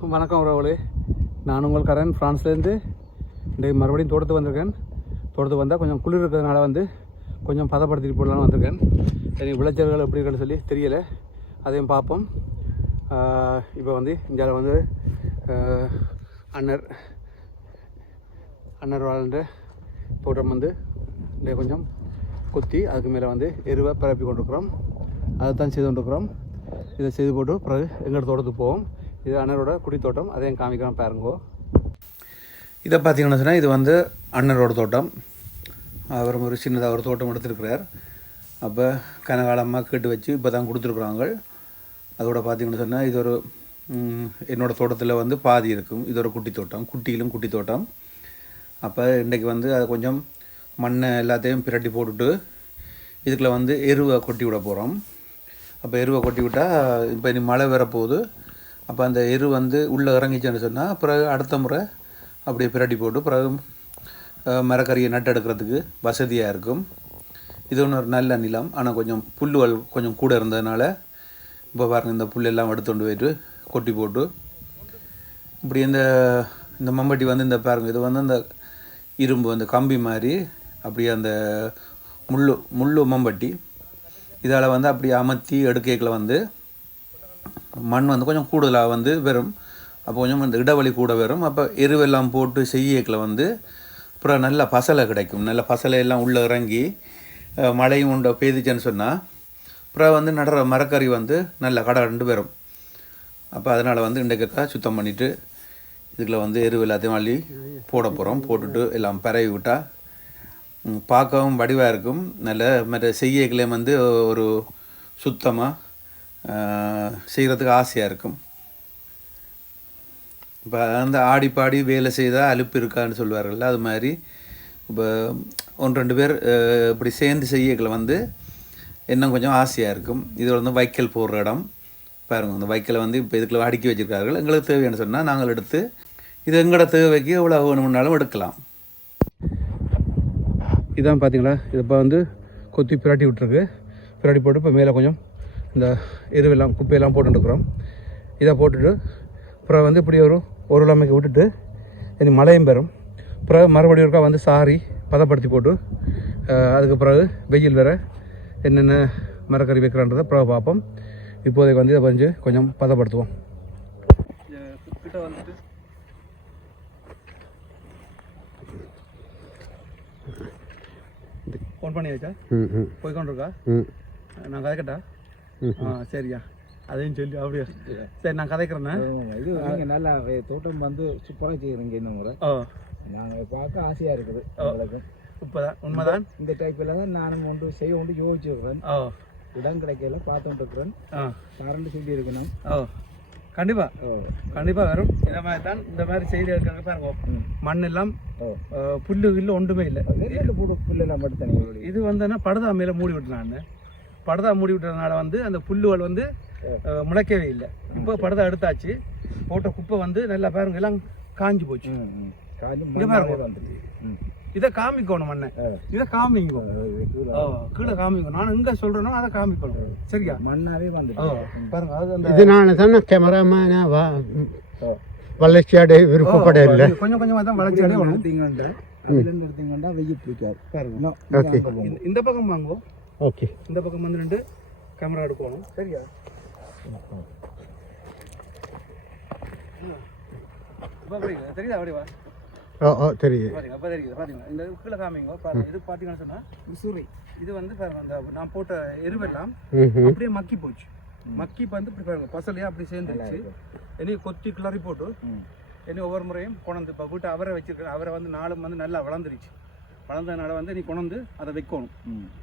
வணக்கம் உறவுகளே. நான் உங்கள் கரன் ஃப்ரான்ஸ்லேருந்து இன்றைக்கு மறுபடியும் தோட்டத்துக்கு வந்திருக்கேன். தோட்டத்துக்கு வந்தால் கொஞ்சம் குளிர் இருக்கிறதுனால வந்து கொஞ்சம் பதப்படுத்திட்டு போடலான்னு வந்திருக்கேன். எனக்கு விளைச்சல்கள் எப்படி இருக்குன்னு சொல்லி தெரியலை. அதையும் பார்ப்போம். இப்போ வந்து இந்தியாவில் வந்து அன்னர் அன்னர் வாழ்ந்த தோட்டம் வந்து இன்றைய கொஞ்சம் கொத்தி அதுக்கு மேலே வந்து எருவை பரப்பி கொண்டிருக்கிறோம். அதை தான் செய்து கொண்டிருக்கிறோம். இதை செய்து போட்டு பிறகு எங்களோட தோட்டத்துக்கு போவோம். இது அண்ணரோட குடி தோட்டம் அதையும் காமிக்கிறோம் பாருங்கோ. இதை பார்த்தீங்கன்னா சொன்னால் இது வந்து அண்ணரோட தோட்டம். அவர் ஒரு சின்னதாக ஒரு தோட்டம் எடுத்திருக்கிறார். அப்போ கனகாலமாக கேட்டு வச்சு இப்போ தான் கொடுத்துருக்குறாங்க. அதோட பார்த்தீங்கன்னு சொன்னால் இது ஒரு என்னோடய தோட்டத்தில் வந்து பாதி இருக்கும். இது ஒரு குட்டி தோட்டம். குட்டியிலும் குட்டி தோட்டம். அப்போ இன்றைக்கி வந்து அதை கொஞ்சம் மண்ணை எல்லாத்தையும் பிரட்டி போட்டுட்டு இதுக்குள்ளே வந்து எருவை கொட்டி விட போகிறோம் அப்போ எருவை கொட்டி விட்டால் இப்போ இனி மழை வரப்போகுது. அப்போ அந்த எரு வந்து உள்ளே இறங்கிச்சுன்னு சொன்னால் பிறகு அடுத்த முறை அப்படியே பிரட்டி போட்டு பிறகு மரக்கறியை நட்டு எடுக்கிறதுக்கு வசதியாக இருக்கும். இது ஒன்று ஒரு நல்ல நிலம். ஆனால் கொஞ்சம் புல்லுகள் கொஞ்சம் கூட இருந்ததுனால இப்போ பாருங்கள் இந்த புல்லெல்லாம் எடுத்து கொண்டு போயிட்டு கொட்டி போட்டு இப்படி இந்த இந்த மம்பட்டி வந்து இந்த பாருங்க இது வந்து இந்த இரும்பு அந்த கம்பி மாதிரி அப்படியே அந்த முள்ளு முள்ளு மம்பட்டி. இதால் வந்து அப்படி அமர்த்தி எடுக்கைகளை வந்து மண் வந்து கொஞ்சம் கூடுதலாக வந்து வரும் அப்போ கொஞ்சம் அந்த இடைவெளி கூட வரும் அப்போ எருவெல்லாம் போட்டு செய்யக்கில் வந்து அப்புறம் நல்ல பசலை கிடைக்கும். நல்ல பசலை எல்லாம் உள்ளே இறங்கி மழையும் உண்ட பெய்துச்சுன்னு சொன்னால் அப்புறம் வந்து நடுற மரக்கறி வந்து நல்ல கடண்டு வரும் அப்போ அதனால் வந்து இன்றைக்கக்கா சுத்தம் பண்ணிவிட்டு இதுக்குள்ள வந்து எருவு எல்லாத்தையும் அள்ளி போட போகிறோம் போட்டுட்டு எல்லாம் பரவி விட்டால் பார்க்கவும் வடிவாக இருக்கும். நல்ல மற்ற செய்யக்கலையும் வந்து ஒரு சுத்தமாக செய்கிறதுக்கு ஆசையாக இருக்கும். இப்போ அந்த ஆடி பாடி வேலை செய்தால் அலுப்பு இருக்கான்னு சொல்லுவார்கள்ல அது மாதிரி. இப்போ ஒன்று ரெண்டு பேர் இப்படி சேர்ந்து செய்யக்களை வந்து இன்னும் கொஞ்சம் ஆசையாக இருக்கும். இது வந்து வைக்கல் போடுற இடம். பாருங்கள் அந்த வைக்கலை வந்து இப்போ இதுக்குள்ள அடுக்கி வச்சிருக்கார்கள். எங்களுக்கு தேவைன்னு சொன்னால் நாங்கள் எடுத்து இது எங்களோட தேவைக்கு எவ்வளோ வேணும்னாலும் எடுக்கலாம். இதான் பார்த்தீங்களா இது இப்போ வந்து கொத்தி பிராட்டி விட்ருக்கு பிராட்டி போட்டு இப்போ மேலே கொஞ்சம் இந்த எருவெல்லாம் குப்பையெல்லாம் போட்டுருக்குறோம் இதை போட்டுட்டு அப்புறம் வந்து இப்படி ஒரு ஒரு இளமைக்கு விட்டுட்டு இனி மழையும் பெறும். பிறகு மறுபடியும் ஒருக்கா வந்து சாரி பதப்படுத்தி போட்டு அதுக்கு பிறகு வெயில் வேற என்னென்ன மரக்கறி வைக்கிறான்றதை பிறகு பார்ப்போம். இப்போதைக்கு வந்து இதை கொஞ்சம் கொஞ்சம் பதப்படுத்துவோம். ஃபோன் பண்ணியாச்சா? ம் ம். போய் கொண்டிருக்கா ம். நான் கதைக்கட்டா? ஆ சரியா. அதையும் சொல்லி அப்படியே? சரி நான் கதைக்கிறேண்ணே இது நீங்க நல்லா தோட்டம் வந்து சூப்பராக செய்யறீங்க இந்த முறை ஓ நாங்க பார்க்க ஆசையா இருக்குது உங்களுக்கு இப்போதான் உண்மைதான் இந்த டைப்ல தான் நானும் ஒன்று செய்ய ஒன்று யோசிச்சிருக்கிறேன். ஓ இடம் கிடைக்கல பார்த்துட்டு இருக்கிறேன். கரண்ட் சொல்லி இருக்கணும். ஓ கண்டிப்பா. ஓ. கண்டிப்பா வரும். இந்த மாதிரி தான் இந்த மாதிரி செய்தி எடுக்கிறாங்க பாருங்க. ம். மண் எல்லாம் புல்லு இல்லை ஒன்றுமே இல்லை. போடு புல்லெல்லாம் மட்டும் இது வந்து படுதா மேல மூடி விட்டுனான்னு படுதா மூடி விட்டதுனால வந்து அந்த புல்லுகள் வந்து முளைக்கவே இல்லை. இப்போ படுதா எடுத்தாச்சு. போட்ட குப்பை வந்து நல்லா பாருங்க எல்லாம் காஞ்சு போச்சு. இதை காமிக்கணும் மண்ணை. இதை காமிங்க. இது கீழே காமிக்கணும் நான் எங்க சொல்றேனோ அதை காமிக்கணும். சரியா? மண்ணாவே வந்துருச்சு. பாருங்க அது அந்த இதனால தானே கேமராமேனை வா ஓ வளர்ச்சியாடை விருப்பப்படவில்லை இது கொஞ்சம் கொஞ்சமா தான் வளர்ச்சி அடைய வேணும் எடுத்தீங்கன்னா அதுல இருந்து எடுத்தீங்கன்னா வெயில் பிடிக்காது. பாருங்க. இந்த பக்கம் வாங்குவோம் ஓகே இந்த பக்கம் வந்து நின்று கேமரா எடுக்கணும். சரியா? தெரியுதா அப்படியே வா. ஓ ஓ தெரியுது. அப்ப தெரியுது. பாத்தீங்களா? இந்த கீழே காமிங்க. பாருங்க இது பாத்தீங்கன்னு சொன்னா உசுரை இது வந்து பாருங்க அந்த நான் போட்ட எருவெல்லாம் அப்படியே மக்கி போச்சு. மக்கி வந்து இப்படி பாருங்க பசலையா அப்படி சேர்ந்துருச்சு. இனி கொத்தி கிளறி போட்டு இனி ஒவ்வொரு முறையும் கொண்டு இப்போ வீட்டு அவரை வச்சிருக்கேன் அவரை வந்து நாளும் வந்து நல்லா வளர்ந்துருச்சு. வளர்ந்ததுனால வந்து நீ கொண்டு அதை வைக்கணும்.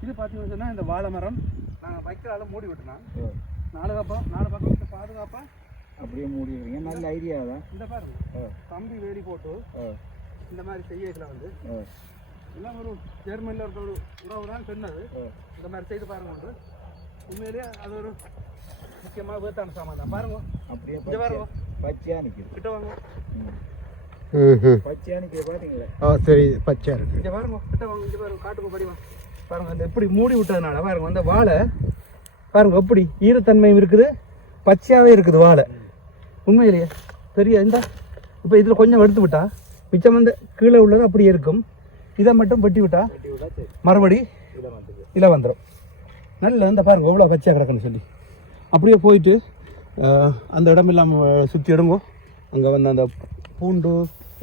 இது பார்த்தீங்கன்னு சொன்னா இந்த வாழை மரம் நாங்கள் வைக்கிறால மூடி விட்டுனா நாலு பக்கம் நாலு பக்கம் வந்து பாதுகாப்பா? அப்படியே மூடிடுறீங்க நல்ல ஐடியா தான். இந்த பாருங்க. கம்பி வேலி போட்டு இந்த மாதிரி செய்யல வந்து எல்லாம் ஒரு ஜெர்மனியில் இருக்க ஒரு உறவு தான் சொன்னது. இந்த மாதிரி செய்து பாருங்க உண்மையிலேயே அது ஒரு முக்கியமாக வேத்தான சாமான் தான். பாருங்க. அப்படியே பாருங்க. பச்சையா நிக்குது. கிட்ட வாங்க. ம். ம் ம் பச்சையா நிக்குது பாத்தீங்களா? ஓ தெரியுது பச்சை. இருக்கு இங்க பாருங்க கிட்ட வாங்க இங்க பாருங்க காட்டுக்கு படிவா. பாருங்க அந்த எப்படி மூடி விட்டதுனால பாருங்க அந்த வாழை பாருங்க எப்படி ஈரத்தன்மையும் இருக்குது பச்சையாவே இருக்குது வாழை. உண்மையிலேயே பெரிய இந்த இப்போ இதில் கொஞ்சம் எடுத்து விட்டா மிச்சம் வந்து கீழே உள்ளது அப்படியே இருக்கும். இதை மட்டும் வெட்டி விட்டா மறுபடி இதில் வந்துடும் நல்ல இந்த பாருங்க எவ்வளோ பச்சையாக கிடக்குன்னு சொல்லி. அப்படியே போயிட்டு அந்த இடமெல்லாம் சுற்றி இடங்கோ அங்கே வந்து அந்த பூண்டு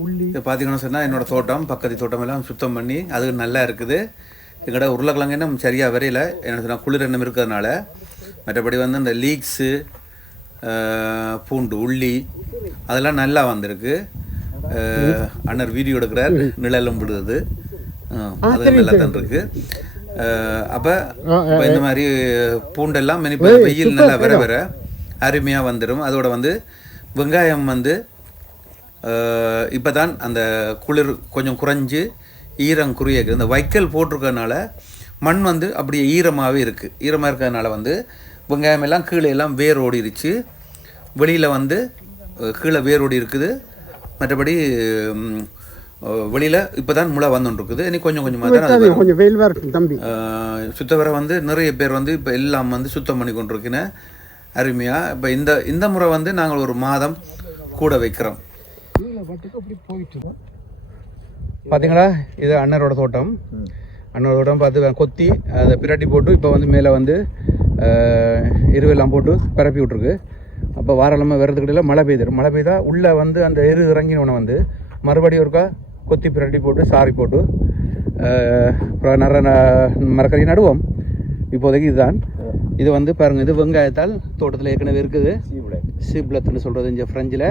உள்ளி இது பார்த்தீங்கன்னு சொன்னால் என்னோட தோட்டம் பக்கத்து தோட்டம் எல்லாம் சுத்தம் பண்ணி அது நல்லா இருக்குது. எங்கட உருளைக்கிழங்கு இன்னும் சரியாக வரையில. என்ன சொன்னால் குளிர் எண்ணம் இருக்கிறதுனால மற்றபடி வந்து இந்த லீக்ஸு பூண்டு உள்ளி அதெல்லாம் நல்லா வந்திருக்கு. அண்ணர் வீடியோ எடுக்கிறார் நிழலும் விடுது. அது நல்லா தான் இருக்கு அப்போ இந்த மாதிரி பூண்டெல்லாம் இப்போ வெயில் நல்லா வர வர அருமையாக வந்துடும் அதோட வந்து வெங்காயம் வந்து இப்போ தான் அந்த குளிர் கொஞ்சம் குறைஞ்சு ஈரம் குறைய இந்த வைக்கல் போட்டிருக்கறனால மண் வந்து அப்படியே ஈரமாகவே இருக்குது ஈரமாக இருக்கிறதுனால வந்து வெங்காயம் எல்லாம் கீழே எல்லாம் வேர் ஓடிருச்சு வெளியில் வந்து கீழே வேர் ஓடி இருக்குது. மற்றபடி வெளியில் இப்போ தான் முளை வந்துட்டு இருக்குது இனி கொஞ்சம் கொஞ்சமாக தான். கொஞ்சம் வெயில் தம்பி. சுத்தவரை வந்து நிறைய பேர் வந்து இப்போ எல்லாம் வந்து சுத்தம் பண்ணி கொண்டிருக்கின அருமையாக இப்போ இந்த இந்த முறை வந்து நாங்கள் ஒரு மாதம் கூட வைக்கிறோம். பார்த்தீங்களா இது அண்ணரோட தோட்டம். அண்ணரோட தோட்டம் பார்த்து கொத்தி அதை பிரட்டி போட்டு இப்போ வந்து மேலே வந்து எருவெல்லாம் போட்டு பரப்பி விட்ருக்கு அப்போ வாரக்கிழமை வரதுக்கிடையில் மழை பெய்திடும் மழை பெய்தா உள்ளே வந்து அந்த எரு இறங்கினவனை வந்து மறுபடியும் ஒருக்கா கொத்தி பிரட்டி போட்டு சாரி போட்டு அப்புறம் நிறைய மரக்கறி நடுவோம். இப்போதைக்கு இதுதான். இது வந்து பாருங்கள் இது வெங்காயத்தால் தோட்டத்தில் ஏற்கனவே இருக்குது. சீப்ளத்துன்னு சொல்கிறது இங்கே ஃப்ரெஞ்சில்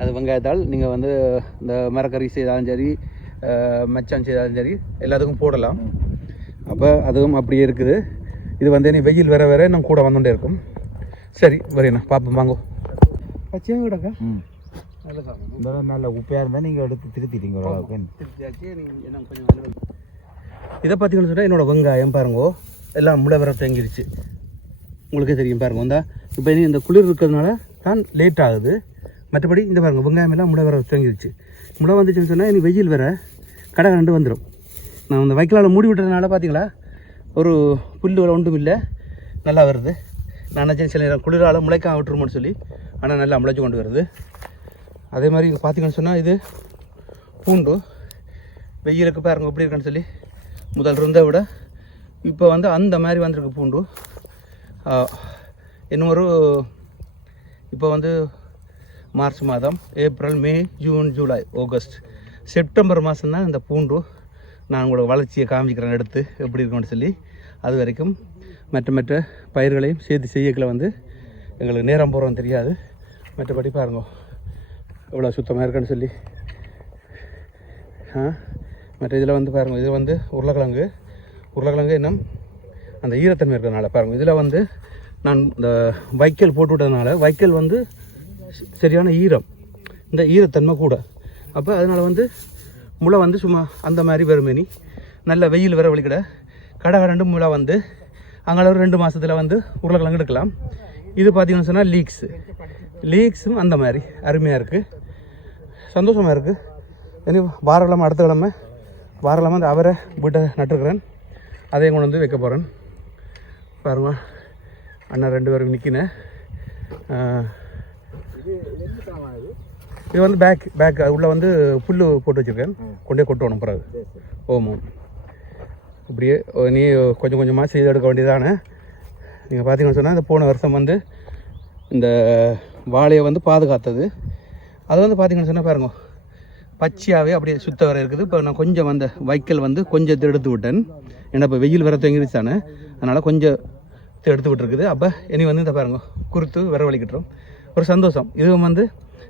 அது வெங்காயத்தால் நீங்கள் வந்து இந்த மரக்கறி செய்தாலும் சரி மச்சான் செய்தாலும் சரி எல்லாத்துக்கும் போடலாம். அப்போ அதுவும் அப்படியே இருக்குது. இது வந்து இனி வெயில் வர வர இன்னும் கூட வந்துட்டே இருக்கும். சரி வரேண்ணா பாப்போம் வாங்கோ. பச்சையாக இந்த நல்ல உப்பையாக இருந்தால் நீங்கள் எடுத்து திருத்திட்டீங்க ஓரளவுக்கு இதை பார்த்தீங்கன்னு சொன்னால் என்னோட வெங்காயம் பாருங்கோ எல்லாம் முளை வர தேங்கிடுச்சு உங்களுக்கே தெரியும் பாருங்க இந்த இப்போ இந்த குளிர் இருக்கிறதுனால தான் லேட் ஆகுது. மற்றபடி இந்த பாருங்கள் வெங்காயம் எல்லாம் முளை வர தேங்கிடுச்சு முளை வந்துச்சுன்னு சொன்னால் இனி வெயில் வர கடை ரெண்டு வந்துடும் நான் இந்த வைக்கலால் மூடி விட்டதுனால பார்த்தீங்களா ஒரு புல் ஒன்றும் இல்லை. நல்லா வருது. நான் நினச்சேன் சில நேரம் குளிரால் முளைக்காக விட்டுருமோன்னு சொல்லி ஆனால் நல்லா முளைச்சி கொண்டு வருது. அதே மாதிரி இங்கே பார்த்தீங்கன்னு சொன்னால் இது பூண்டு. வெயிலுக்கு பாருங்க எப்படி இருக்குன்னு சொல்லி முதல் இருந்த விட இப்போ வந்து அந்த மாதிரி வந்திருக்கு பூண்டு. இன்னும் ஒரு இப்போ வந்து மார்ச் மாதம் April May June July August. September மாதம் தான் இந்த பூண்டு. நான் உங்களுக்கு வளர்ச்சியை காமிக்கிறேன் எடுத்து எப்படி இருக்கும்னு சொல்லி. அது வரைக்கும் மற்ற மற்ற பயிர்களையும் சேர்த்து செய்யக்கல வந்து எங்களுக்கு நேரம் போகிறோம் தெரியாது. மற்றபடி பாருங்க. எவ்வளோ சுத்தமாக இருக்குன்னு சொல்லி. ஆ மற்ற இதில் வந்து பாருங்கள் இது வந்து உருளைக்கிழங்கு. உருளைக்கிழங்கு இன்னும் அந்த ஈரத்தன்மை இருக்கிறதுனால பாருங்கள் இதில் வந்து நான் இந்த வைக்கல் போட்டு விட்டதுனால வைக்கல் வந்து சரியான ஈரம். இந்த ஈரத்தன்மை கூட. அப்போ அதனால் வந்து முளை வந்து சும்மா அந்த மாதிரி வருமேனி நல்ல வெயில் வர வழிக்கிட கடை ரெண்டு முளை வந்து அங்கே ஒரு ரெண்டு மாதத்தில் வந்து உருளைக்கிழங்கு எடுக்கலாம். இது பார்த்தீங்கன்னு சொன்னால் லீக்ஸு லீக்ஸும் அந்த மாதிரி. அருமையாக இருக்குது சந்தோஷமாக இருக்குது இனி வாரக்கிழமை அடுத்த கிழமை வாரக்கிழமை அந்த அவரை வீட்டை நட்டுருக்குறேன். அதையும் கொண்டு வந்து வைக்க போகிறேன் பாருங்க. அண்ணா ரெண்டு பேரும் நிற்கினேன் இது வந்து பேக் பேக் உள்ளே வந்து புல் போட்டு வச்சுருக்கேன். கொண்டே கொட்டணும் பிறகு. ஓமம் இப்படியே நீ கொஞ்சம் கொஞ்சமாக செய்து எடுக்க வேண்டியதானே நீங்கள் பார்த்தீங்கன்னு சொன்னால் இந்த போன வருஷம் வந்து இந்த வாழையை வந்து பாதுகாத்தது. அது வந்து பார்த்தீங்கன்னு சொன்னால் பாருங்க பச்சையாகவே அப்படியே சுத்த வர இருக்குது. இப்போ நான் கொஞ்சம் அந்த வைக்கல் வந்து கொஞ்சத்தை எடுத்து விட்டேன். ஏன்னா இப்போ வெயில் வர தங்கிருச்சானே அதனால் கொஞ்சம் எடுத்து விட்டுருக்குது. அப்போ இனி வந்து இந்த பாருங்க குறுத்து வரவழிக்கிட்டுரும் ஒரு சந்தோஷம். இதுவும் வந்து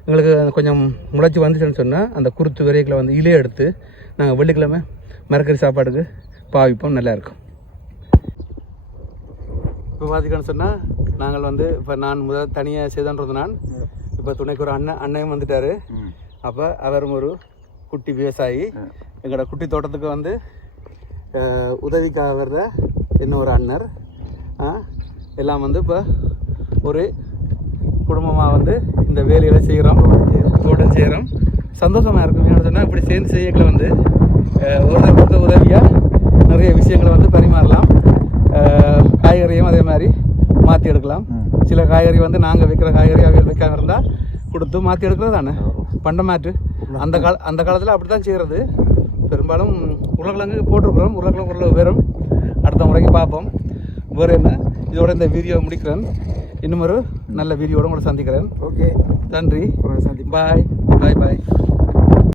எங்களுக்கு கொஞ்சம் முளைச்சி வந்துச்சுன்னு சொன்னால் அந்த குருத்து விரைகளை வந்து இலையை எடுத்து நாங்கள் வெள்ளிக்கிழமை மரக்கறி சாப்பாடுக்கு பாவிப்போம் நல்லா இருக்கும். இப்போ பார்த்தீங்கன்னு சொன்னால் நாங்கள் வந்து இப்போ நான் முதல் தனியாக செய்தன்றது நான். இப்போ துணைக்கு ஒரு அண்ணன் அண்ணையும் வந்துட்டார். அப்போ அவரும் ஒரு குட்டி விவசாயி. எங்களோட குட்டி தோட்டத்துக்கு வந்து உதவிக்காக வர்ற இன்னும் ஒரு அண்ணர் எல்லாம் வந்து இப்போ ஒரு குடும்பமாக வந்து இந்த வேலைகளை செய்கிறோம் தோட்டம் செய்கிறோம் சந்தோஷமாக இருக்கும். ஏன்னு சொன்னால் இப்படி சேர்ந்து செய்யக்களை வந்து ஒருத்தருக்கு உதவியாக நிறைய விஷயங்களை வந்து பரிமாறலாம். காய்கறியும் அதே மாதிரி மாற்றி எடுக்கலாம். சில காய்கறி வந்து நாங்கள் வைக்கிற காய்கறி அவைகள் வைக்காம இருந்தால் கொடுத்து மாற்றி எடுக்கிறது தானே? பண்ட மாற்று. அந்த கால அந்த காலத்தில் அப்படி தான் செய்கிறது பெரும்பாலும் உருளைக்கிழங்கு போட்டிருக்கிறோம். உருளைக்கிழங்கு உருளை வெறும் அடுத்த முறைக்கு பார்ப்போம். வேறு என்ன? இதோட இந்த வீடியோ முடிக்கிறேன். இன்னும் ஒரு நல்ல வீடியோட உங்களை சந்திக்கிறேன். ஓகே நன்றி. சந்தி பாய் பாய் பாய்